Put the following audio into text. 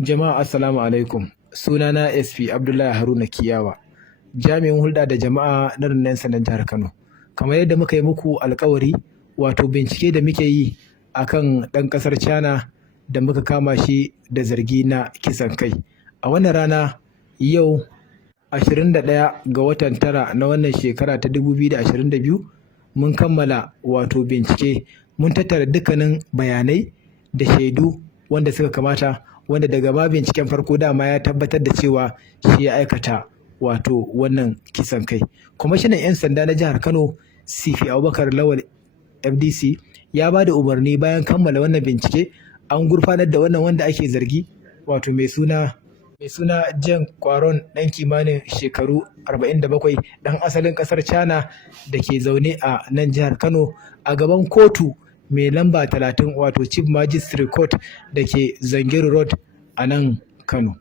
Jama'a assalamu alaikum. Sunana SP Abdullahi Haruna Kiyawa, jami'in hulɗa da jama'a na rundunar 'yan sandan jihar Kano. Kamar yadda muka yi muku alƙawari, wato bincike da muke yi akan ɗan ƙasar China da muka kama shi da zargi na kisan kai. A wannan rana yau 21 ga watan tara na wannan shekara ta 2022 mun kammala wato bincike, mun tattara dukkanin bayanai da shaidu wanda suka kamata, wanda daga ma binciken farko dama ya tabbatar da cewa shi ya aikata wato wannan kisan kai. Kwamishinan 'yan sanda na jihar Kano CP Abubakar Lawal FDC ya ba da umarni bayan kammala wannan bincike an gurfanar da wannan wanda ake zargi, wato mai suna Jen Kwaron, ɗan kimanin shekaru 47, ɗan asalin ƙasar China da ke zaune a nan jihar Kano a gaban kotu mai lamba 30, wato Chief Magistrate Court da ke Zungeru Road a nan Kano.